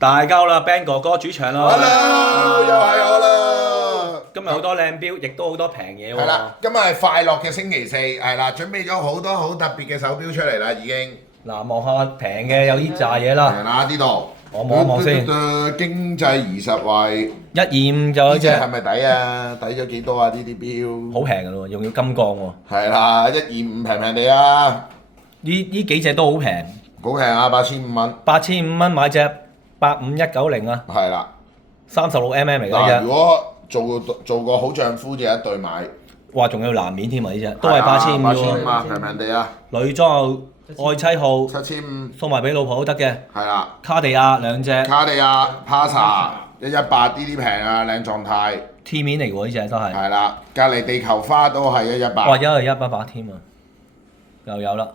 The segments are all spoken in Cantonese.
大家好啦 ，Ben 哥哥主場啦。Hello，又係我啦。今日好多靚錶，亦都好多平嘢喎。係啦，今日係快樂嘅星期四，係啦，準備咗好多好特別嘅手錶出嚟啦，已經。嗱，望下平嘅有呢扎嘢啦。係啦，呢度。我望一望先。經濟實惠。125就有隻。呢隻係咪抵啊？抵咗幾多啊？呢啲錶。好平㗎咯，用咗金鋼喎。係啦，125平平地啊！呢幾隻都好平。好平啊，8500蚊。8500蚊買隻85190啊。係啦。36mm 嚟㗎嗱，啫。如果做個好丈夫就一對買。哇，仲有藍面添啊！呢隻都係8500喎。8500啊，平平地啊。女裝愛妻號7500。送埋俾老婆都得嘅。係啦。卡地亞兩隻。卡地亞、Pasa 118呢啲平啊，靚狀態。T 面嚟喎，呢隻都係。係啦，隔離地球花都係118。哇！一係188添啊，又有啦。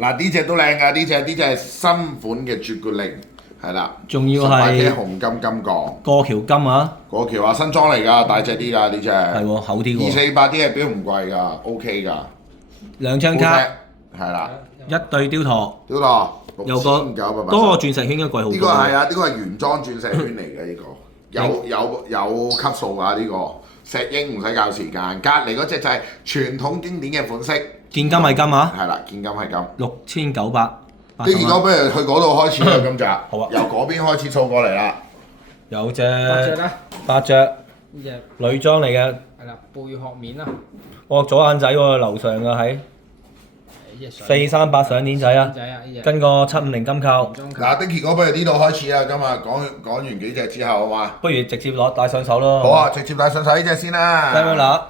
嗱，呢隻都靚㗎，呢隻係新款嘅絕決靈，係啦。仲要係紅金金鋼。過橋金啊！過橋啊，新裝嚟㗎，大隻啲㗎呢隻。係喎，厚啲喎。248啲嘅錶唔貴㗎 ，OK 㗎。兩張卡。係啦。一對雕陀。雕陀。有個多個鑽石圈嘅貴好多。呢個係啊，呢個係原裝鑽石圈嚟嘅呢個，有級數㗎呢個。石英唔使較時間，隔離嗰隻就係傳統經典嘅款式。見金係金啊！係啦，見金係金。6900。啲如果不如去嗰度開始啦，今集。好啊。由嗰邊開始掃過嚟啦。有隻8隻啦。 8隻。呢隻女裝嚟嘅。係啦，貝殼面啦。我左眼仔喎，樓上嘅喺。438上鏈仔啊！跟個750金扣。嗱，Dicky哥不如呢度開始啦，今日講完幾隻之後，好嘛？不如直接帶上手咯。好啊，直接帶上手呢隻先啦。Vermeer。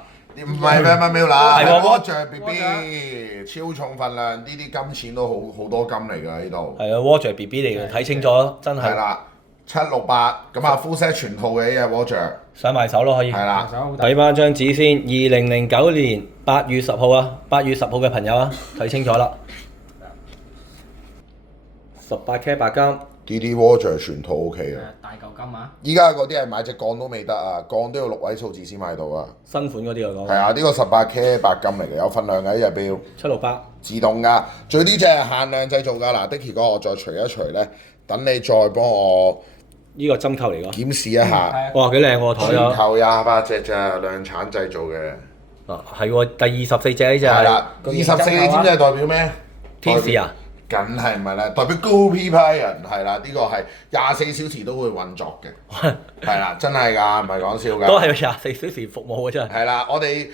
唔係 Vermeer 啦，係喎 Watcher BB，超重份量，呢啲金錢都好多金嚟㗎呢度。係啊 Watcher BB 嚟嘅，睇清楚真係。係啦，768咁啊，full set 全套嘅呢隻 Watcher。上埋手咯可以。係啦。睇翻張紙先，2009年8月10號啊，8月10號嘅朋友啊，睇清楚啦。18K 白金。呢啲 Watcher 全套 OK 嘅。大嚿金啊！依家嗰啲係買隻鋼都未得啊，鋼都要6位數字先買到啊。新款嗰啲我講。係啊，呢個18K 白金嚟嘅，有份量嘅呢隻錶。768。自動㗎，最呢隻係限量製造㗎。嗱，Dicky哥，我再除一除咧，等你再幫我呢個針扣嚟㗎。檢視一下。哇，幾靚喎台啊！全球28隻咋，量產製造嘅。啊，係喎，第24隻呢隻係啦，24你知唔知係代表咩？天使啊！梗係唔係啦，代表高 P 批人係啦，呢個係24小時都會運作嘅，係啦，真係㗎，唔係講笑㗎。都係24小時服務嘅真係。係啦，我哋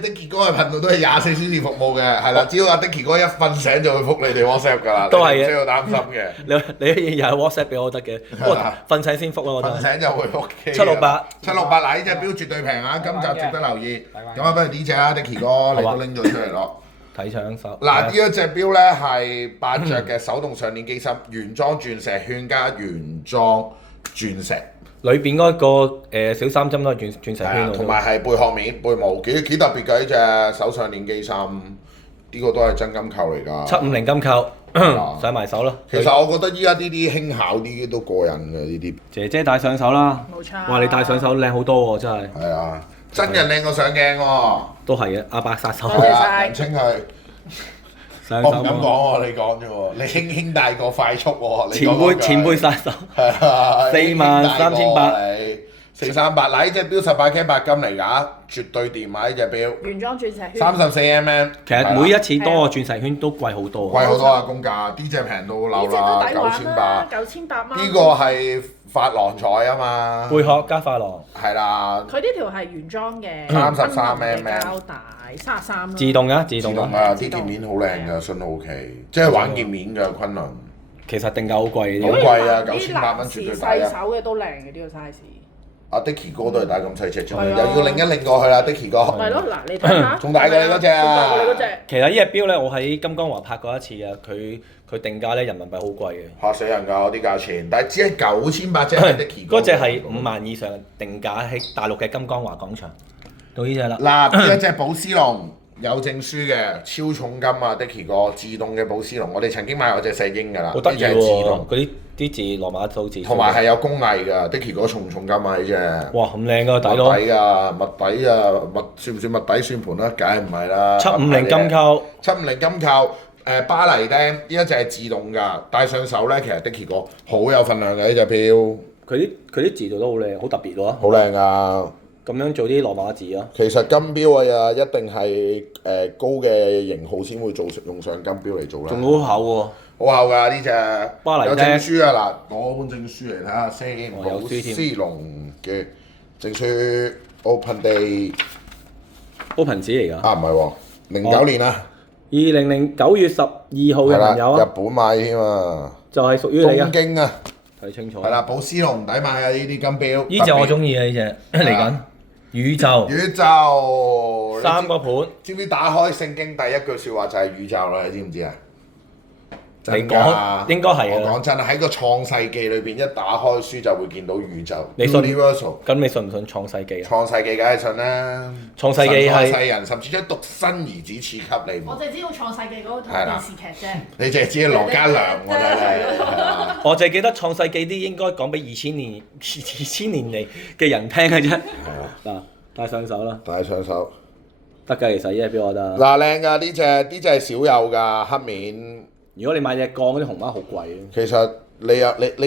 Dicky哥嘅頻道都係24小時服務嘅，係啦，只要阿 Dicky哥一瞓醒就會覆你哋 WhatsApp 㗎啦，都係嘅，唔需要擔心嘅。你又係 WhatsApp 俾我得嘅，不過瞓醒先覆咯，我覺得。瞓醒就會覆嘅。768嗱，呢隻錶絕對平啊，今集值得留意。咁啊，不如呢隻啊，Dicky 哥你都拎咗出嚟咯。睇搶手。嗱，呢一隻錶咧係8隻嘅手動上鏈機芯，原裝鑽石圈加原裝鑽石。裏邊嗰個小三針都係鑽石圈同埋係貝殼面貝毛，幾特別嘅呢隻手上鏈機芯，呢個都係真金扣嚟㗎。750金扣，上埋手咯。其實我覺得依家呢啲輕巧啲都過癮嘅呢啲。姐姐戴上手啦。冇錯。哇！你戴上手靚好多喎，真係。係啊。真人靚過上鏡喎，都係嘅，阿伯殺手。係啊，人稱係。上手。我唔敢講喎，你講啫喎，你輕大過快速喎，前輩殺手。係啊43800。438嗱，呢隻錶18K 白金嚟㗎，絕對掂啊！呢隻錶。原裝鑽石圈。34mm。其實每一次多個鑽石圈都貴好多。貴好多啊，公價，呢隻平到漏啦，9800。9800蚊。呢個係珐琅彩啊嘛。貝殼加珐琅。係啦。佢呢條係原裝嘅。33mm。膠帶33咯。自動㗎，自動㗎，啲鍵面好靚㗎，信號期，即係玩鍵面㗎，昆侖。其實定價好貴好貴啊，9800蚊絕對抵啊！細手嘅都靚嘅呢個 size。阿 Dicky 哥都係戴咁細隻啫，又要擰一擰過去啦，Dicky 哥。係咯，嗱你睇下。仲大過你嗰隻啊！仲大過你嗰隻。其實呢隻錶咧，我喺金剛華拍過一次啊，佢定價咧人民幣好貴嘅。嚇死人㗎！嗰啲價錢，但係只係9800啫，Dicky 哥。嗰隻係5萬以上定價喺大陸嘅金剛華廣場。到呢隻啦。嗱，呢一隻寶絲龍有證書嘅，超重金啊，Dicky 哥，自動嘅寶絲龍，我哋曾經買過隻石英㗎啦，好得意喎！自動嗰啲字羅馬數字。同埋係有工藝㗎，Dicky 哥重唔重金啊呢隻？哇！咁靚㗎，抵咯。物底啊，物底啊，算唔算物底算盤啊？梗係唔係啦。750金扣。750金扣。巴黎釘呢一隻係自動㗎，戴上手咧其實 Dicky 哥好有份量嘅呢隻錶。佢啲字做得好靚，好特別喎。好靚㗎！咁樣做啲羅馬字啊。其實金錶啊，一定係高嘅型號先會用上金錶嚟做啦。仲好厚喎。好厚㗎呢隻。巴黎釘有證書啊嗱，攞本證書嚟睇下先。有書添。斯隆嘅證書 Open Day。Open 紙嚟㗎。啊唔係喎，09年啊。2009 9月12號嘅朋友啊。日本買添啊。就係屬於你啊。東京啊。睇清楚。係啦，寶絲龍唔抵買啊！呢啲金錶。呢隻我中意啊！呢隻嚟緊。宇宙。宇宙。3個盤。知唔知打開聖經第一句説話就係宇宙啦？你知唔知啊？你講應該係啊！我講真啊，喺個創世記裏邊一打開書就會見到宇宙。你信 Universal？咁你信唔信創世記啊？創世記梗係信啦。創世記係世人，甚至將獨生兒子賜給你。我淨係知道創世記嗰套電視劇啫。你淨係知羅嘉良喎真係。我淨係記得創世記啲應該講俾2000年嚟嘅人聽嘅啫。嗱，戴上手啦。戴上手。得㗎，其實呢隻錶我得。嗱靚㗎呢隻係少有㗎黑面。如果你買隻鋼嗰啲熊貓好貴啊。其實你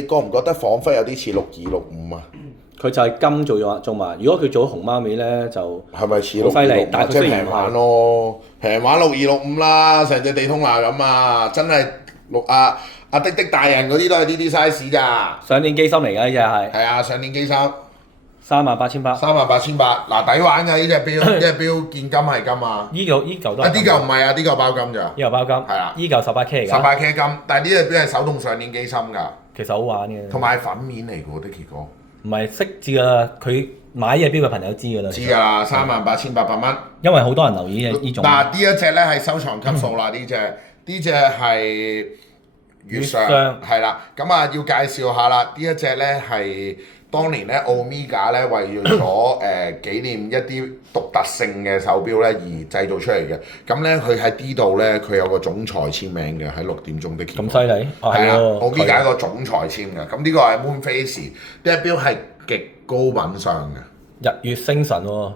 覺唔覺得彷彿有啲似6265啊？佢就係金做埋，如果佢做熊貓面咧就係咪似好犀利？但係即係平玩咯，平玩6265啦，成隻地通拿咁啊！真係阿滴滴大人嗰啲都係呢啲 size 咋。上鏈機芯嚟㗎呢隻係。係啊，上鏈機芯。38,800。38,800，嗱抵玩㗎呢隻錶，呢隻錶見金係金啊！依嚿都係。呢嚿唔係啊，呢嚿包金咋？呢嚿包金。係啦。依嚿18K 嚟㗎。18K 金，但係呢隻錶係手動上鏈機芯㗎。其實好玩嘅。同埋粉面嚟㗎喎，Dicky 哥。唔係識知㗎，佢買呢隻錶嘅朋友知㗎啦。知㗎啦，38,800蚊。因為好多人留意呢種。嗱，呢一隻咧係收藏級數啦，呢隻係月相，係啦。咁啊，要介紹下啦，呢一隻咧係當年咧 Omega 咧為咗紀念一啲獨特性嘅手錶咧而製造出嚟嘅。咁咧佢喺呢度咧佢有個總裁簽名嘅，喺6點鐘的。咁犀利？係啊，Omega 個總裁簽嘅。咁呢個係 Moonface，呢隻錶係極高品相嘅。日月星辰喎，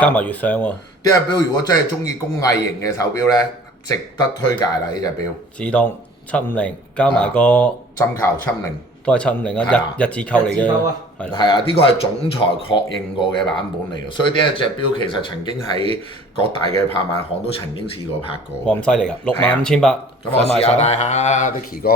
加埋月相喎。呢隻錶如果真係中意工藝型嘅手錶咧，值得推介啦！呢隻錶。自動750加埋個針扣750。都係750啊，日字扣嚟嘅。係啊，呢個係總裁確認過嘅版本嚟嘅，所以呢一隻錶其實曾經喺各大嘅拍賣行都曾經試過拍過。哇！咁犀利㗎，65,800。咁我試下戴下 Dicky 哥，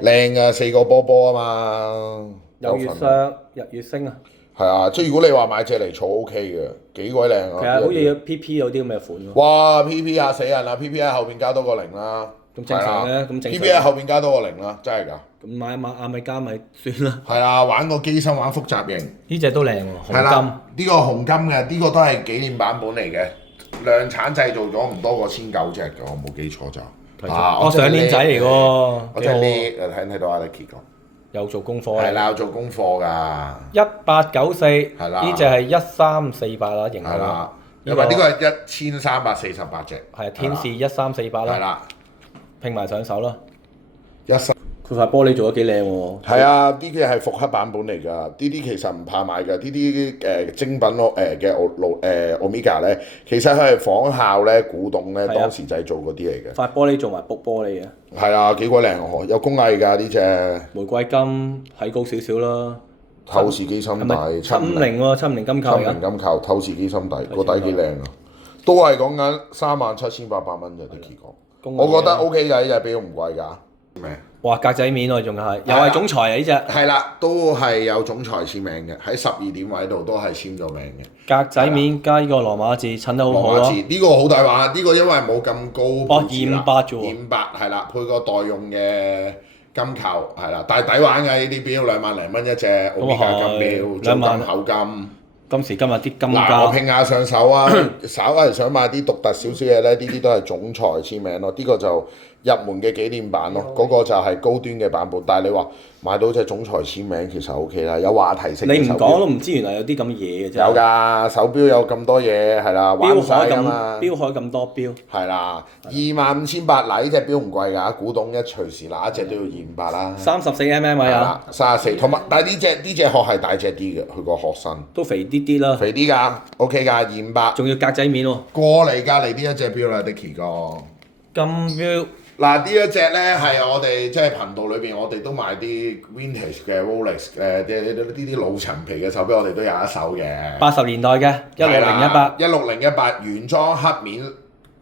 靚㗎，4個波波啊嘛。有月相，日月星啊。係啊，即係如果你話買隻嚟儲 OK 嘅，幾鬼靚啊！其實好似有 PP 有啲咁嘅款喎。哇！PP 嚇死人啦！PP 喺後邊加多個0啦。咁正常咧，咁正常。PP 喺後邊加多個0啦，真係㗎。咁買亞米加咪算啦。係啊，玩個機芯玩複雜型。呢隻都靚喎，紅金。係啦，呢個紅金嘅，呢個都係紀念版本嚟嘅，量產製造咗唔多過1,900隻嘅，我冇記錯就。我上鏈仔嚟喎。我真係呢，睇唔睇到阿 Dicky 哥？有做功課。係啦，有做功課㗎。1894。係啦。呢隻係1348啦，型號。係啦。因為呢個係1,348隻。係天使1348啦。係啦。拼埋上手啦。13。佢塊玻璃做得幾靚喎。係啊，呢啲係復刻版本嚟㗎，呢啲其實唔怕買㗎，呢啲精品嘅Omega 咧，其實佢係仿效咧古董咧當時製造嗰啲嚟嘅。塊玻璃做埋卜玻璃嘅。係啊，幾鬼靚喎，有工藝㗎呢隻。玫瑰金睇高少少啦。透視機芯底。750喎，750金扣。750金扣，透視機芯底，個底幾靚啊！都係講緊37,800蚊啫，Dicky 哥。我覺得 OK 㗎，呢隻錶唔貴㗎。咩？哇！格仔面喎，仲係又係總裁啊！呢隻係啦，都係有總裁簽名嘅，喺12點位度都係簽咗名嘅。格仔面加呢個羅馬字襯得好好咯。呢個好大玩，呢個因為冇咁高。哦，258啫喎。258係啦，配個代用嘅金扣係啦，但係抵玩㗎呢啲錶，2萬零蚊一隻，Omega金錶，中金厚金。今時今日啲金價，我拼下上手啊！稍為想買啲獨特少少嘢咧，呢啲都係總裁簽名咯。呢個就入門嘅紀念版咯，嗰個就係高端嘅版本。但係你話買到隻總裁簽名其實 OK 啦，有話題性。你唔講都唔知原來有啲咁嘅嘢嘅啫。有㗎，手錶有咁多嘢係啦，玩曬㗎嘛。錶海咁多錶。係啦，25,800嗱呢隻錶唔貴㗎，古董一隨時嗱一隻都要2,500啦。34mm 啊。34，同埋但係呢隻殼係大隻啲嘅，佢個殼身。都肥啲啦。肥啲㗎 ，OK 㗎，2,500。仲要格仔面喎。過嚟隔離呢一隻錶啦，Dicky 哥。金錶嗱呢一隻咧係我哋即係頻道裏邊，我哋都買啲 vintage 嘅 Rolex 啲老陳皮嘅手錶，我哋都有一手嘅。80年代嘅16018原裝黑面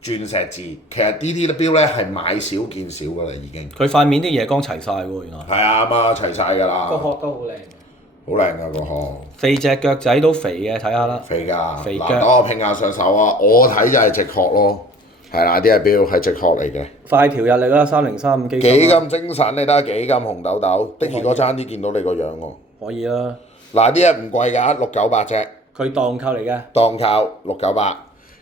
鑽石字，其實呢啲錶咧係買少見少噶啦已經。佢塊面啲夜光齊晒喎，原來。係啊嘛，齊晒㗎啦。個殼都好靚。好靚啊個殼。四隻腳仔都肥嘅，睇下啦。肥㗎。肥腳。嗱，等我拼下上手啊！我睇就係直殼咯。係啦，啲係錶係直殼嚟嘅。快條日曆啦，3035機。幾咁精神你睇下，幾咁紅豆豆。的士哥爭啲見到你個樣喎。可以啦。嗱，啲嘢唔貴㗎，698隻。佢檔購嚟嘅。檔購698。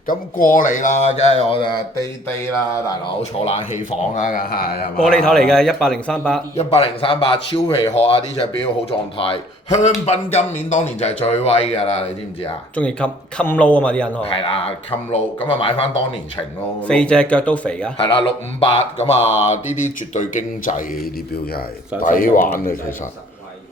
咁過你啦，梗係我就低啦，大佬坐冷氣房啦，梗係係嘛？玻璃頭嚟嘅18038。18038超皮殼啊！呢隻錶好狀態，香檳今年當年就係最威㗎啦，你知唔知啊？中意襟撈啊嘛啲人嗬。係啦，襟撈咁啊買翻當年情咯。四隻腳都肥㗎。係啦，658咁啊，呢啲絕對經濟嘅呢啲錶真係抵玩嘅其實。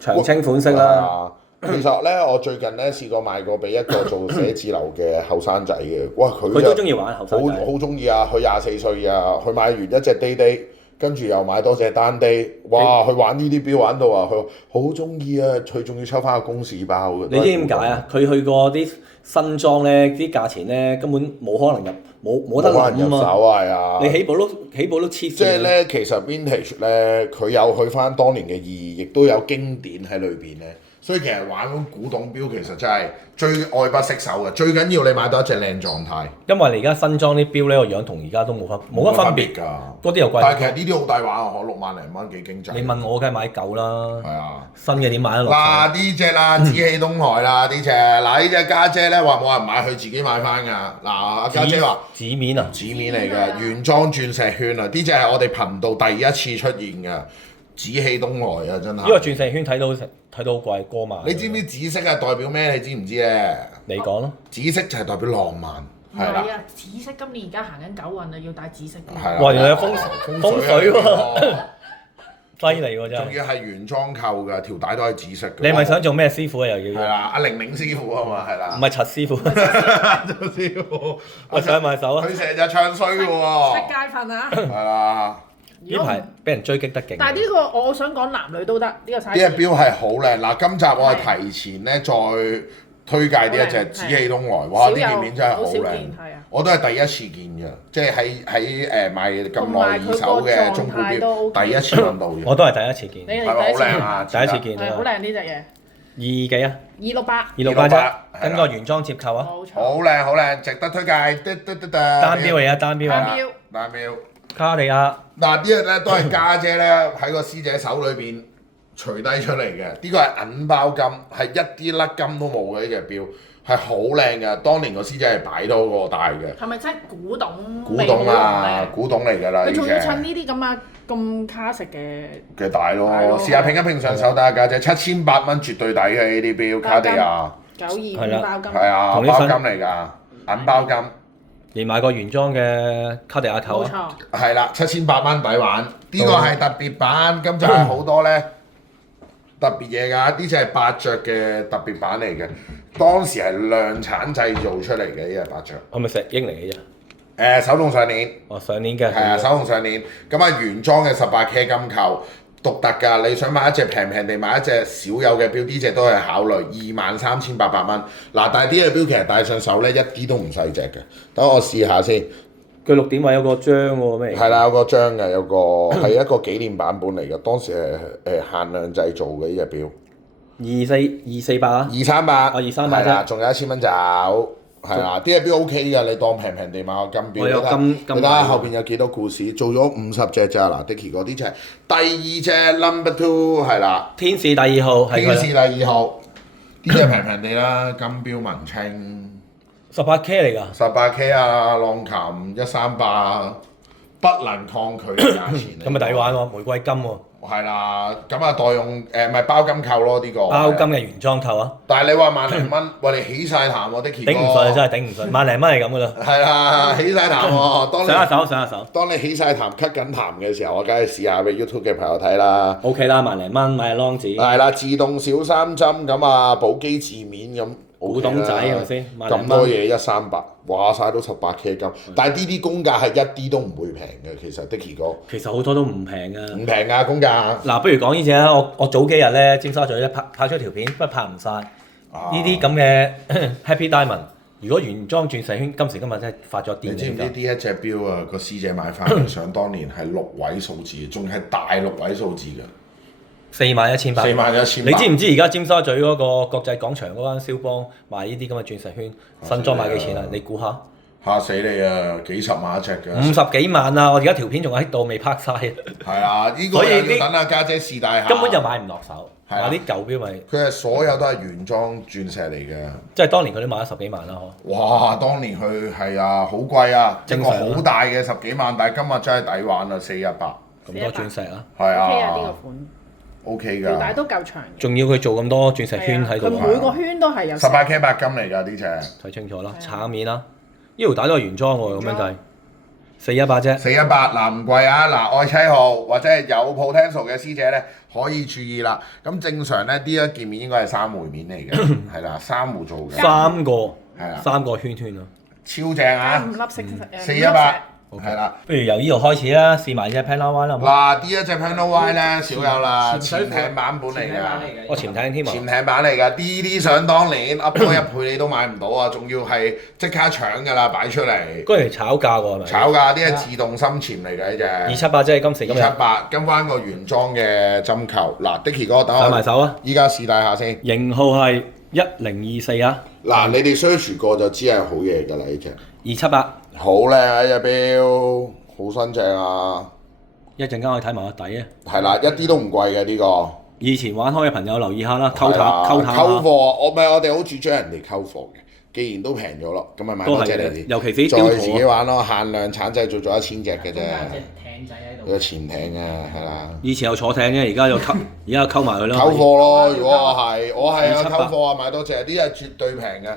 長青款式啦。其實咧，我最近咧試過買過俾一個做寫字樓嘅後生仔嘅，哇佢都中意玩後生仔，好中意啊！佢24歲啊，佢買完一隻 day，跟住又買多隻單 day，哇！佢玩呢啲錶玩到啊，佢好中意啊！佢仲要抽翻個公事包嘅。你知點解啊？佢去過啲新裝咧，啲價錢咧根本冇可能冇得諗入手啊！係啊！你起步都黐線。即係咧，其實 vintage 咧，佢有佢翻當年嘅意義，亦都有經典喺裏邊咧。所以其實玩古董錶其實真係最愛不釋手嘅，最緊要你買到一隻靚狀態。因為你而家新裝啲錶咧個樣同而家都冇乜分別㗎，嗰啲又貴。但係其實呢啲好抵玩啊，可6萬零蚊幾經濟。你問我梗係買舊啦。係啊。新嘅點買得落？嗱呢隻啦，紫氣東來啦呢隻，嗱呢隻家姐咧話冇人買，佢自己買翻㗎。嗱阿家姐話紙面啊，紙面嚟嘅，原裝鑽石圈啊，呢隻係我哋頻道第一次出現㗎。紫氣東來啊，真係！呢個鑽石圈睇到好貴，過萬。你知唔知紫色係代表咩？你知唔知咧？你講咯。紫色就係代表浪漫。唔係啊，紫色今年而家行緊9運啊，要戴紫色。係啦。哇！原來有風水喎，犀利喎真係。仲要係原裝購㗎，條帶都係紫色嘅。你係咪想做咩師傅啊？又要？係啦，阿玲玲師傅啊嘛，係啦。唔係陳師傅。陳師傅。我上埋手啊！佢成日唱衰㗎喎。出街瞓啊！係啦。呢排俾人追擊得勁。但係呢個我想講男女都得，呢個 size。呢隻錶係好靚嗱，今集我係提前咧再推介呢一隻紫氣東來，哇！啲件面真係好靚，我都係第一次見嘅，即係喺買咁耐二手嘅中古錶，第一次揾到嘅。我都係第一次見。係咪好靚啊？第一次見。係好靚呢隻嘢。2幾啊？268啫，跟個原裝折扣啊。冇錯。好靚好靚，值得推介。單錶嚟啊，單錶啊。單錶。卡地亞。嗱呢隻咧都係家姐咧喺個師姐手裏邊除低出嚟嘅，呢個係銀包金，係一啲甩金都冇嘅呢隻錶，係好靚嘅。當年個師姐係擺多過戴嘅。係咪真係古董？古董啊，古董嚟㗎啦！佢仲要襯呢啲咁卡式嘅帶咯，試下拼一拼上手睇下家姐，7800蚊絕對抵嘅呢啲錶，卡地亞。925包金。係啊，包金嚟㗎，銀包金。連買個原裝嘅卡地亞扣啊！冇錯。係啦，7800蚊抵玩。呢個係特別版，今集係好多咧特別嘢㗎。呢隻係8着嘅特別版嚟嘅，當時係量產製造出嚟嘅呢隻8着。係咪石英嚟嘅啫？手動上鏈。哦，上鏈嘅。係啊，手動上鏈。咁啊，原裝嘅18K 金扣。獨特㗎，你想買一隻平地買一隻少有嘅錶，呢隻都係考慮23,800蚊。嗱，但係呢隻錶其實戴上手咧一啲都唔細隻嘅。等我試下先。佢6點位有個章喎咩？係啦，有個章嘅，有個係一個紀念版本嚟嘅，當時係限量製造嘅呢隻錶。248啊？238。238係啦，仲有1000蚊走。係啦，啲隻錶 OK 㗎，你當平地買個金錶。你睇下後邊有幾多故事，做咗50隻咋嗱，Dicky 嗰啲就係第2隻 number 2係啦。天使第2號係天使第2號，呢隻平地啦，金錶文青。18K 嚟㗎。18K 啊，浪琴138，不能抗拒嘅價錢。咁咪抵玩喎，玫瑰金喎。係啦，咁啊代用咪包金扣咯呢個。包金嘅原裝扣啊！但係你話萬零蚊，喂你起晒痰喎，Dicky 哥。頂唔順真係頂唔順，萬零蚊係咁噶啦。係啦，起晒痰喎。上下手。當你起晒痰、咳緊痰嘅時候，我梗係試下俾 YouTube 嘅朋友睇啦。OK 啦，萬零蚊買啷子。係啦，自動小三針咁啊，寶璣字面咁，古董仔係咪先？咁多嘢138，話晒都18K 金，但係呢啲公價係一啲都唔會平嘅，其實 Dicky 哥。其實好多都唔平㗎。唔平㗎公價。嗱，不如講呢隻啦，我早幾日咧尖沙咀咧拍咗條片，不過拍唔晒。呢啲咁嘅 Happy Diamond， 如果原裝鑽石圈今時今日真係發咗癲。你知唔知呢一隻錶啊？個師姐買翻，想當年係6位數字，仲係大6位數字㗎。41,800。41,800。你知唔知而家尖沙咀嗰個國際廣場嗰間肖邦賣呢啲咁嘅鑽石圈，新裝賣幾錢啊？你估下？嚇死你啊！幾十萬一隻㗎。50幾萬啊！我而家條片仲喺度未拍晒。係啊，呢個又要等阿家姐試戴下。根本就買唔落手。買啲舊錶咪。佢係所有都係原裝鑽石嚟嘅。即係當年佢都買咗10幾萬啦，嗬。哇！當年佢係啊，好貴啊，一個好大嘅10幾萬，但係今日真係抵玩啊，418。咁多鑽石啊？係啊。OK 啊，呢個款。OK 㗎。條帶都夠長。仲要佢做咁多鑽石圈喺度。佢每個圈都係有。18K 白金嚟㗎呢隻。睇清楚啦，橙面啦，呢條帶都係原裝喎，咁樣計。418啫。418嗱唔貴啊，嗱愛妻號或者係有 potential 嘅師姐咧，可以注意啦。咁正常咧，呢一件面應該係珊瑚面嚟嘅，係啦，珊瑚做嘅。三個圈圈啊。超正啊！5粒色418。係啦，不如由呢度開始啦，試埋隻 Panama Y 啦。嗱，呢一隻 Panama Y 咧少有啦，潛艇版本嚟㗎。我潛艇添啊！潛艇版嚟㗎，啲想當年噏多1倍你都買唔到啊，仲要係即刻搶㗎啦，擺出嚟。嗰條炒價喎係咪？炒價啲係自動深潛嚟㗎呢隻。278即係今時今日。278跟翻個原裝嘅針球。嗱，Dicky 哥等我。戴埋手啊！依家試戴下先。型號係1024啊！嗱，你哋 search 過就知係好嘢㗎啦呢隻。278。好靚啊！隻錶好新淨啊！一陣間可以睇埋個底啊！係啦，一啲都唔貴嘅呢個。以前玩開嘅朋友留意下啦，溝淡。溝貨，我哋好主張人哋溝貨嘅。既然都平咗咯，咁咪買多隻嚟啲。尤其是再自己玩咯，限量產製做咗1000隻嘅啫。艇仔喺度。個潛艇啊，係啦。以前有坐艇嘅，而家又溝埋佢咯。溝貨咯，如果我係啊溝貨啊，買多隻，啲係絕對平嘅。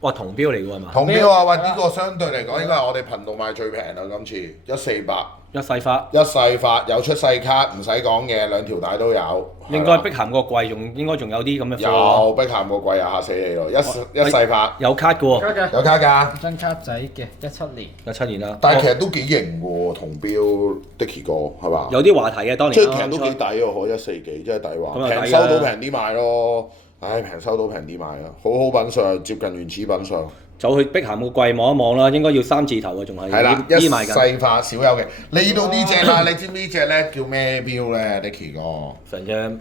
哇，銅錶嚟㗎係嘛？銅錶啊，喂，呢個相對嚟講應該係我哋頻道賣最平啦，今次148。一細發。一細發有出細卡，唔使講嘅，兩條帶都有。應該碧咸個櫃應該仲有啲咁嘅貨。有碧咸個櫃啊，嚇死你咯！一細發。有卡㗎喎。有卡㗎。真卡仔嘅17年。17年啦。但係其實都幾型喎，銅錶 Dicky 哥係嘛？有啲話題嘅當年。即係其實都幾抵喎，可140幾，真係抵玩。平收到平啲賣咯，唉，平收到平啲賣啊，好好品相，接近原始品相。走去碧咸個櫃望一望啦，應該要3字頭嘅，仲係係啦，一細化少有嘅。你到呢隻啦，你知唔知呢隻咧叫咩錶咧，Dicky 哥？成隻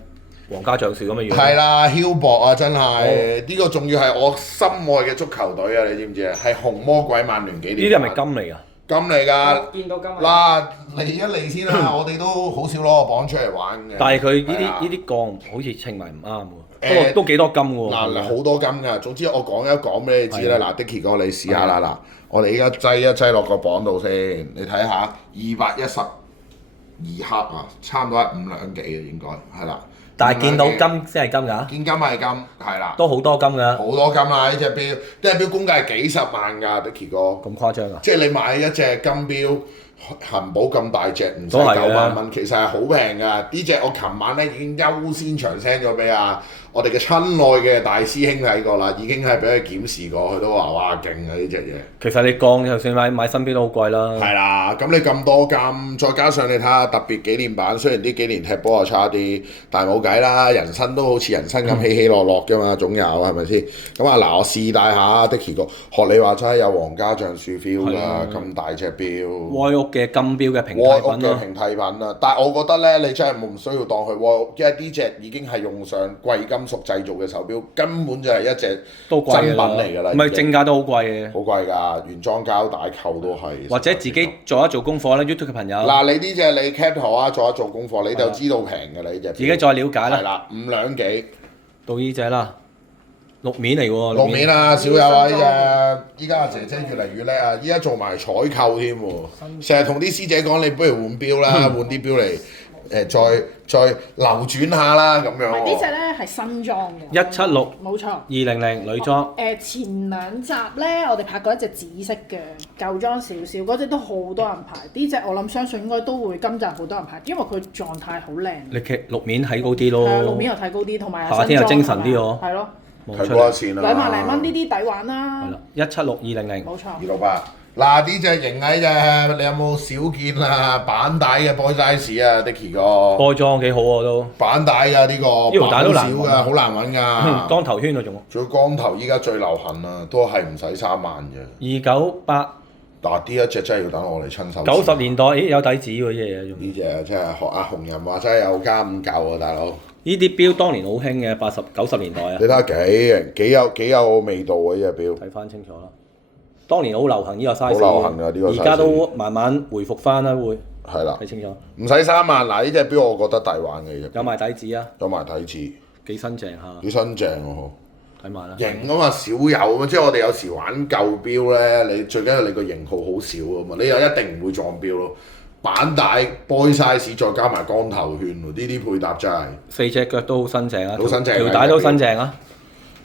皇家橡樹咁嘅樣。係啦，囂博啊，真係呢個仲要係我心愛嘅足球隊啊！你知唔知啊？係紅魔鬼曼聯紀念。呢啲係咪金嚟㗎？金嚟㗎。見到金。嗱，嚟一嚟先啦，我哋都好少攞個磅出嚟玩嘅。但係佢呢啲鋼好似稱埋唔啱喎。都幾多金喎？嗱，好多金㗎。總之我講一講俾你知啦。嗱，Dicky 哥你試下啦。嗱，我哋依家擠一擠落個磅度先，你睇下212克啊，差唔多係5兩幾嘅應該係啦。但係見到金先係金㗎？見金係金，係啦。都好多金㗎。好多金啦！呢隻錶，呢隻錶公價係幾十萬㗎，Dicky 哥。咁誇張啊！即係你買一隻金錶。恆寶咁大隻唔使9萬蚊，其實係好平㗎。呢隻我琴晚咧已經優先長 send 咗俾我哋嘅親愛嘅大師兄睇過啦，已經係俾佢檢視過，佢都話哇勁啊呢隻嘢。其實你鋼就算買新錶都好貴啦。係啦，咁你咁多金，再加上你睇下特別紀念版，雖然呢幾年踢波又差啲，但係冇計啦，人生都好似人生咁起起落落㗎嘛，總有係咪先？咁啊嗱，我試戴下 Dicky 哥，學你話齋有皇家橡樹 feel 㗎，咁大隻錶。威屋嘅金錶嘅平替品咯。平替品啊，但係我覺得咧，你真係唔需要當佢威屋，因為呢隻已經係用上貴金屬製造嘅手錶，根本就係一隻真品嚟㗎啦。唔係正價都好貴嘅。好貴㗎，原裝膠帶扣都係。或者自己做一做功課啦 YouTube 嘅朋友。嗱，你呢隻你 cap 圖啊，做一做功課，你就知道平㗎啦呢隻。自己再了解啦。係啦，5兩幾。到呢隻啦，綠面嚟喎。綠面啊，少有啊呢隻。依家阿姐姐越嚟越叻啊！依家做埋採購添喎，成日同啲師姐講，你不如換錶啦，換啲錶嚟。再流轉下啦咁樣。呢隻咧係新裝嘅。176。冇錯。200女裝。前兩集咧，我哋拍過一隻紫色嘅舊裝少少，嗰隻都好多人排。呢隻我諗相信應該都會今集好多人排，因為佢狀態好靚。你劇綠面睇高啲咯。係啊，綠面又睇高啲，同埋夏天又精神啲喎。係咯。睇過一次啦。2萬零蚊呢啲抵玩啦。係啦，176200。冇錯。 268。嗱呢隻型矮隻，你有冇少見啊？板帶嘅 boy size 啊，Dicky 哥。波裝幾好喎都。板帶㗎呢個，呢條帶都難少㗎，好難揾㗎。光頭圈啊仲。仲要光頭，依家最流行啊，都係唔使3萬嘅。298。嗱呢一隻真係要等我哋親手。90年代，咦有底子喎呢嘢仲。呢隻真係學阿紅人話真係有加五嚿啊，大佬。呢啲錶當年好興嘅，80、90年代啊。你睇下幾有味道啊！呢隻錶。睇翻清楚啦。當年好流行呢個 size。好流行㗎呢個 size。而家都慢慢回復翻啦會。係啦。睇清楚。唔使3萬，嗱呢隻錶我覺得抵玩嘅啫。有埋底子啊。有埋底子。幾新淨下。幾新淨喎！睇埋啦。型啊嘛，少有啊嘛，即係我哋有時玩舊錶咧，你最緊要你個型號好少啊嘛，你又一定唔會撞錶咯。板帶 boy size 再加埋光頭圈喎，呢啲配搭真係。 4隻腳都好新淨啊。好新淨。條帶都新淨啊。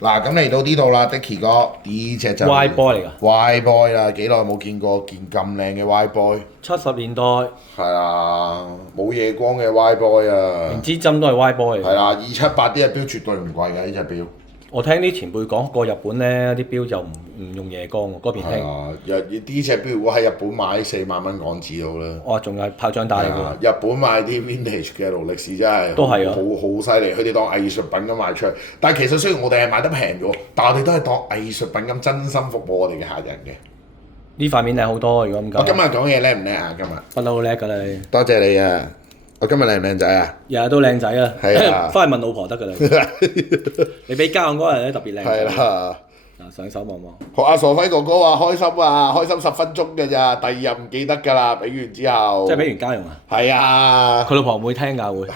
嗱咁嚟到呢度啦，Dicky 哥，呢隻就 Y boy 嚟㗎。Y boy 啦，幾耐冇見過件咁靚嘅 Y boy。70年代。係啊，冇夜光嘅 Y boy 啊。連支針都係 Y boy 嚟。係啦，278啲隻錶絕對唔貴㗎，呢隻錶。我聽啲前輩講過日本咧啲錶就唔用夜光喎，嗰邊興。係啊，呢隻錶如果喺日本買4萬蚊港紙到啦。哇，仲係炮仗帶嚟㗎。日本買啲 vintage 嘅勞力士真係都係啊，好犀利，佢哋當藝術品咁賣出去。但係其實雖然我哋係賣得平咗，但係我哋都係當藝術品咁真心服務我哋嘅客人嘅。呢塊面靚好多，如果咁講。我今日講嘢叻唔叻啊？今日不嬲好叻㗎你。多謝你啊！我今日靚唔靚仔啊？日日都靚仔啊！係啊，翻去問老婆得㗎啦。你俾交嗰日咧特別靚。係啦。嗱，上手望望。學阿傻輝哥哥話開心啊，開心10分鐘㗎咋，第2日唔記得㗎啦，俾完之後。即係俾完家用啊？係啊。佢老婆唔會聽㗎會。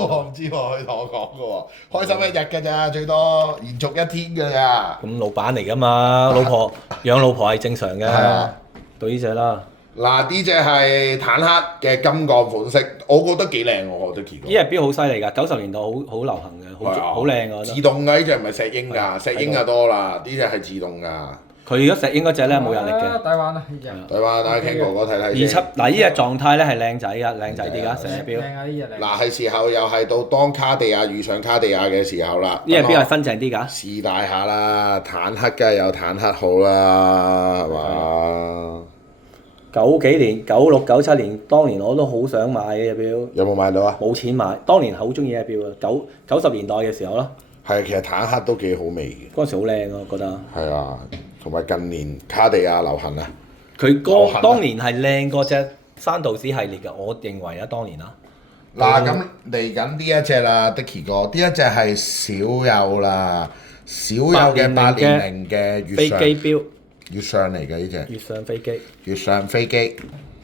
我唔知喎，佢同我講㗎喎，開心1日㗎咋，最多延續1天㗎咋。咁老闆嚟㗎嘛，老婆養老婆係正常嘅。係啊。到呢隻啦。嗱，呢隻係坦克嘅金鋼款式，我覺得幾靚喎，我覺得呢隻錶好犀利㗎，90年代好流行嘅，好靚㗎。自動㗎，呢隻唔係石英㗎，石英就多啦，呢隻係自動㗎。佢如果石英嗰隻咧冇人力嘅。抵玩啦呢隻。抵玩，大家 Ken 哥哥睇睇先。嗱，呢隻狀態咧係靚仔㗎，靚仔啲㗎，成隻錶。靚啊呢隻靚。嗱，係時候又係到當卡地亞遇上卡地亞嘅時候啦。呢隻錶係新淨啲㗎。試戴下啦，坦克梗係有坦克好啦，係嘛？90幾年，96、97年，當年我都好想買嘅隻錶。有冇買到啊？冇錢買，當年好中意隻錶啊！90年代嘅時候咯。係，其實坦克都幾好味嘅。嗰陣時好靚啊，我覺得。係啊，同埋近年卡地亞流行啊。佢當年係靚過隻山道士系列嘅，我認為啊，當年啊。嗱，咁嚟緊呢一隻啦，Dicky 哥，呢一隻係少有啦，少有嘅800嘅飛機錶。月相嚟嘅呢隻。月相飛機。月相飛機。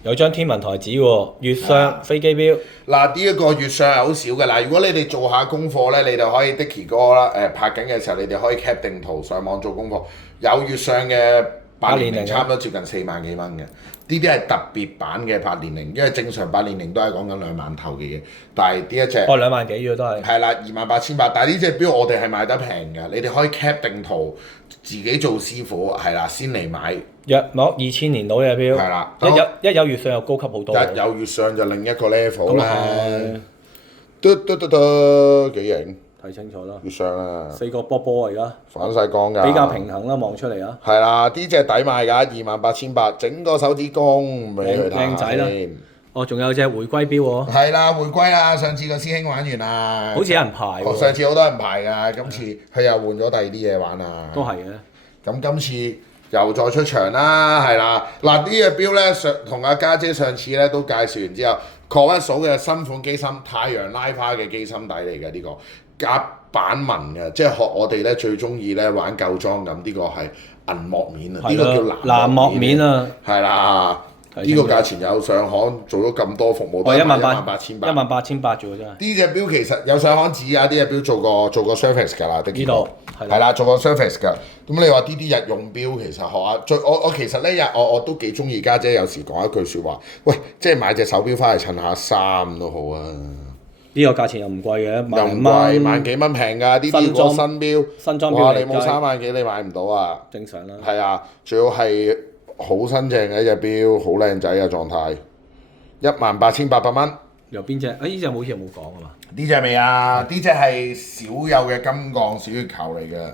有張天文台紙喎，月相飛機錶。嗱，呢一個月相係好少嘅。嗱，如果你哋做下功課咧，你哋可以 Dicky 哥啦，拍緊嘅時候，你哋可以 cap 定圖上網做功課。有月相嘅800差唔多接近4萬幾蚊嘅。呢啲係特別版嘅800，因為正常800都係講緊2萬頭嘅嘢，但係呢一隻2萬幾嘅都係。係啦，28,800，但係呢隻錶我哋係買得平嘅，你哋可以 cap 定圖，自己做師傅係啦，先嚟買。約莫2000年到嘅錶。係啦，一有月相又高級好多。一有月相就另一個 level 啦。幾型。睇清楚啦。月相啊。 4個波波而家。反晒光㗎。比較平衡啦，望出嚟啊。係啦，呢隻抵買㗎，28,800，整個手指公俾佢睇靚仔啦。哦，仲有隻回歸錶喎。係啦，回歸啦，上次個師兄玩完啦。好似有人排喎。上次好多人排㗎，今次佢又換咗第二啲嘢玩啊。都係嘅。咁今次又再出場啦，係啦。嗱，呢隻錶咧，同阿家姐上次咧都介紹完之後 Covestro 嘅新款機芯，太陽拉花嘅機芯底嚟嘅呢個。夾板紋嘅，即係學我哋咧最中意咧玩舊裝咁，呢個係銀幕面啊，呢個叫藍幕面啊，係啦，呢個價錢有上行做咗咁多服務，都18,800，18,800啫喎真係。呢隻錶其實有上行紙啊，呢隻錶做過 service 㗎啦，呢度係啦，做過 service 㗎。咁你話呢啲日用錶其實學下，我其實咧我都幾中意家姐有時講一句説話，喂，即係買隻手錶翻嚟襯下衫都好啊。呢個價錢又唔貴嘅，又唔貴，萬幾蚊平㗎。呢啲個新錶，新裝錶哇！你冇3萬幾，你買唔到啊！正常啦。係啊，仲要係好新淨嘅一隻錶，好靚仔嘅狀態，18,800蚊。由邊隻？呢隻好似冇講啊嘛。呢隻未啊？呢隻係少有嘅金鋼小月球嚟嘅。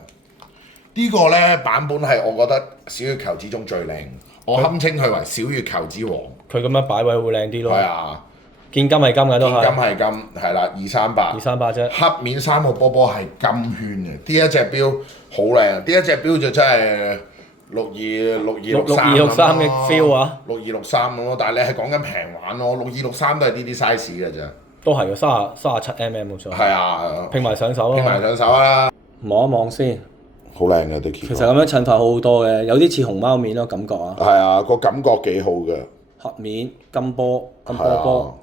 呢個咧版本係我覺得小月球之中最靚，我堪稱佢為小月球之王。佢咁樣擺位會靚啲咯。係啊，見金係金嘅都係。金係金，係啦，238。238啫。黑面3個波波係金圈嘅，呢一隻錶好靚，呢一隻錶就真係6263嘅 feel 啊，6263咁咯，但係你係講緊平玩咯，6263都係呢啲 size 嘅啫。都係嘅，37mm 冇錯。係啊，拼埋上手咯。拼埋上手啊！望一望先。好靚嘅 Dickie。其實咁樣襯法好好多嘅，有啲似熊貓面咯，感覺啊。係啊，個感覺幾好嘅。黑面金波波。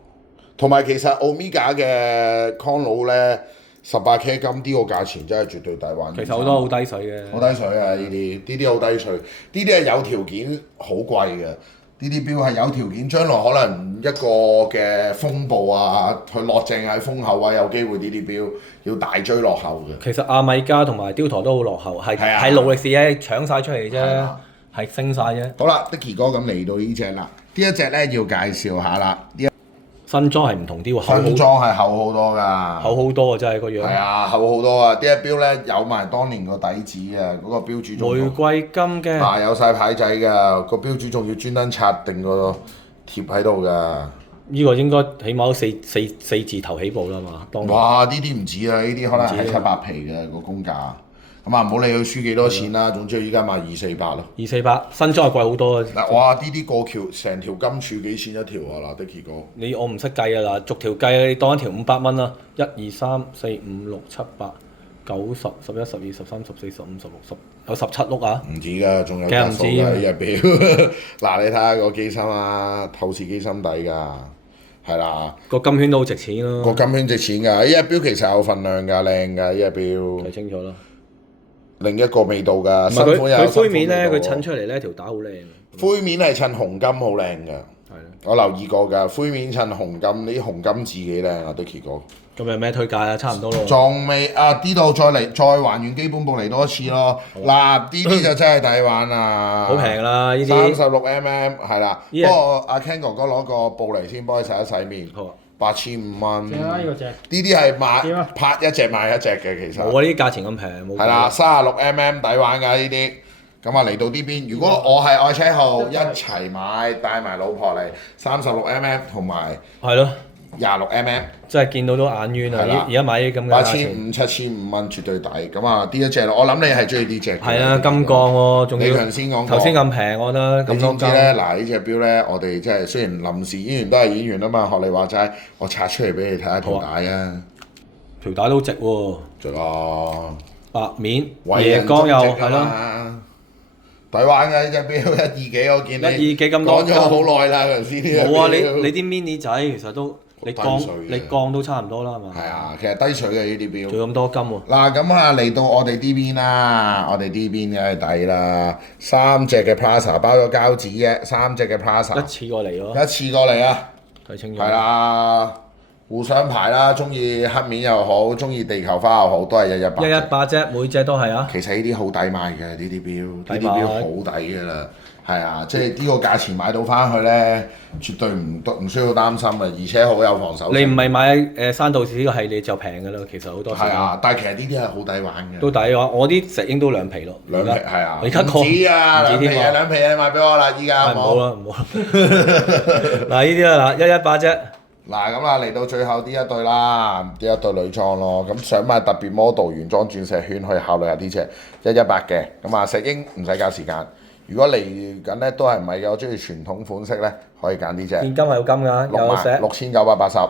同埋其實 Omega 嘅 Conlo 咧，18K 金啲個價錢真係絕對抵玩。其實好多好低水嘅。好低水啊！呢啲好低水，呢啲係有條件好貴嘅。呢啲錶係有條件，將來可能一個嘅風暴啊，佢落正喺風口啊，有機會呢啲錶要大追落後嘅。其實阿米加同埋雕陀都好落後，係勞力士咧搶晒出嚟啫，係升晒啫。好啦，Dickie 哥咁嚟到呢只啦，呢一隻咧要介紹下啦。新裝係唔同啲喎，新裝係厚好多㗎，厚好多啊！真係個樣。係啊，厚好多啊！呢隻錶咧有埋當年個底子啊，嗰個標主仲玫瑰金嘅。嗱，有晒牌仔㗎，個標主仲要專登刷定個貼喺度㗎。呢個應該起碼都四字頭起步啦嘛。哇！呢啲唔止啊，呢啲可能係700皮嘅個公價。咁啊，唔好理佢輸幾多錢啦，總之依家賣248咯。248新裝係貴好多啊！嗱，哇！呢啲過橋成條金柱幾錢一條啊？嗱，Dickie 哥，我唔識計啊！嗱，逐條計你當一條500蚊啦，1、2、3、4、5、6、7、8、9、10、11、12、13、14、15、16、10，有17碌啊！唔止㗎，仲有價數㗎呢隻錶。嗱，你睇下個機芯啊，透視機芯底㗎，係啦。個金圈都好值錢咯。個金圈值錢㗎，呢隻錶其實有份量㗎，靚㗎呢隻錶。睇清楚啦。另一個味道㗎，新款有佢灰面咧，佢襯出嚟咧條帶好靚。灰面係襯紅金好靚㗎。係我留意過㗎，灰面襯紅金，啲紅金字幾靚啊，Dickie 哥。咁有咩推介啊？差唔多咯。仲未啊？呢度再還原基本步嚟多一次咯。嗱，呢啲就真係抵玩啊！好平啦，呢啲。36mm 係啦。不過阿 Ken 哥哥攞個布嚟先幫佢洗一洗面。好。8500蚊。正啊！呢個正。呢啲係拍一隻賣一隻嘅其實。冇啊！呢啲價錢咁平，冇。係啦，36mm 抵玩㗎呢啲。咁啊嚟到呢邊，如果我係愛車號一齊買，帶埋老婆嚟36mm同埋。係咯。26mm，真係見到都眼冤啊！而家買啲咁嘅8500、7500蚊絕對抵。咁啊，呢一隻咯，我諗你係中意呢隻。係啊，金鋼喎，仲要。你頭先講頭先咁平，我覺得咁多金。咧，嗱呢隻錶咧，我哋即係雖然臨時演員都係演員啊嘛，學你話齋，我拆出嚟俾你睇下條帶啊。條帶都值喎。值啊！白面，夜光又係咯。抵玩㗎呢隻錶1、2幾，我見你。1、2幾咁多。講咗好耐啦，頭先呢隻錶。冇啊！你啲 mini 仔其實都。你降都差唔多啦，係嘛？係啊，其實低水嘅呢啲錶。仲有咁多金喎。嗱咁啊，嚟到我哋呢邊啦，我哋呢邊梗係抵啦。3隻嘅 Plaza 包咗膠紙嘅，3隻嘅 Plaza。一次過嚟咯。一次過嚟啊！睇清楚。係啦，互相排啦，中意黑面又好，中意地球花又好，都係118。118啫，每隻都係啊。其實呢啲好抵買嘅，呢啲錶，呢啲錶好抵㗎啦。係啊，即係呢個價錢買到翻去咧，絕對唔需要擔心啊，而且好有防守。你唔係買山道士呢個系列就平㗎啦，其實好多時。係啊，但係其實呢啲係好抵玩嘅。都抵啊！我啲石英都2皮咯。2皮係啊。你而家唔止啊，2皮啊，2皮啊，你賣俾我啦，依家。唔好啦，唔好啦。嗱呢啲啦，嗱118啫。嗱咁啊，嚟到最後呢一對啦，呢一對女裝咯。咁想買特別 model 原裝鑽石圈，可以考慮下呢隻118嘅。咁啊，石英唔使教時間。如果嚟緊咧都係唔係嘅，我中意傳統款式咧，可以揀呢隻。現金係有金㗎，有石。6980。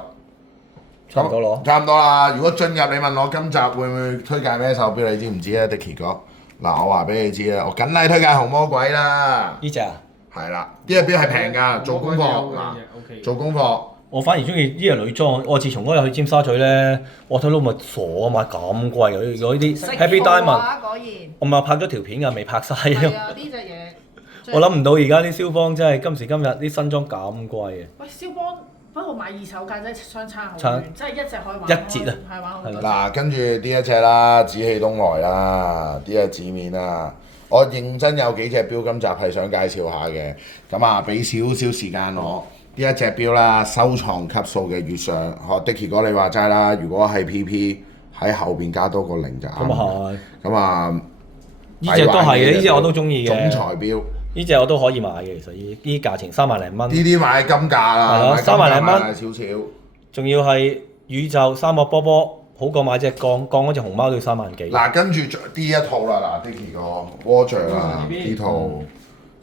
差唔多攞。差唔多啦。如果進入你問我今集會唔會推介咩手錶，你知唔知啊，Dickie 哥？嗱，我話俾你知啦，我梗係推介紅魔鬼啦。呢隻啊？係啦，呢隻錶係平㗎，做功課嗱，做功課。我反而中意呢隻女裝，我自從嗰日去尖沙咀咧，我睇到咪傻啊買咁貴嘅，如果呢啲 Happy Diamond，我咪拍咗條片㗎，未拍晒。係啊，呢隻嘢。我諗唔到而家啲蕭邦真係今時今日啲新裝咁貴嘅。喂，蕭邦不過買二手價真係相差好遠，即係一隻可以玩一折啊，係玩好多。嗱，跟住呢一隻啦，紫氣東來啦，呢隻紙面啦，我認真有幾隻錶今集係想介紹下嘅，咁啊俾少少時間我。呢一隻錶啦，收藏級數嘅月上，學 Dickie 哥你話齋啦，如果係 PP 喺後邊加多個0就啱。咁啊，呢隻都係嘅，呢隻我都中意嘅。總裁錶呢隻我都可以買嘅，其實呢啲價錢3萬零蚊。呢啲買金價啦，係咯3萬零蚊少少。仲要係宇宙三個波波，好過買隻鋼嗰隻熊貓都要3萬幾。嗱，跟住呢一套啦，嗱 Dickie 個 Watcher 啦，呢套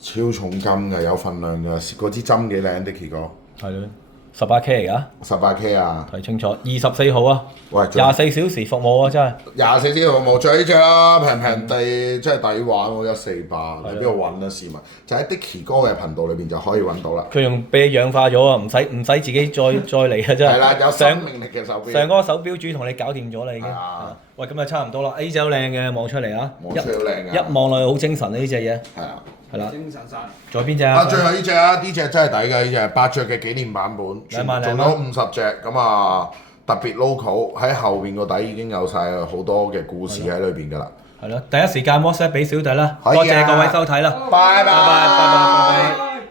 超重金嘅，有份量嘅，嗰支針幾靚 Dickie 哥。係咯，18K 嚟㗎。18K 啊！睇清楚，24號啊，喂24小時服務啊，真係。24小時服務，最呢隻啦，平平地真係抵玩喎，1400，喺邊度揾啊市民？就喺 Dickie 哥嘅頻道裏邊就可以揾到啦。佢用俾你氧化咗啊，唔使自己再嚟啊，真係。係啦，有生命力嘅手錶。上嗰個手錶主同你搞掂咗啦已經。係啊。喂，咁就差唔多啦。呢隻好靚嘅，望出嚟啊！望出嚟好靚㗎。一望落去好精神啊！呢隻嘢。係啊。係啦。精神晒。仲有邊隻啊？最後呢隻啊，呢隻真係抵㗎，呢隻8着嘅紀念版本，兩萬零做咗50隻，咁啊特別 local 喺後邊個底已經有晒好多嘅故事喺裏邊㗎啦。係咯，第一時間 WhatsApp 俾小弟啦，可以啊多謝各位收睇啦，拜拜拜拜。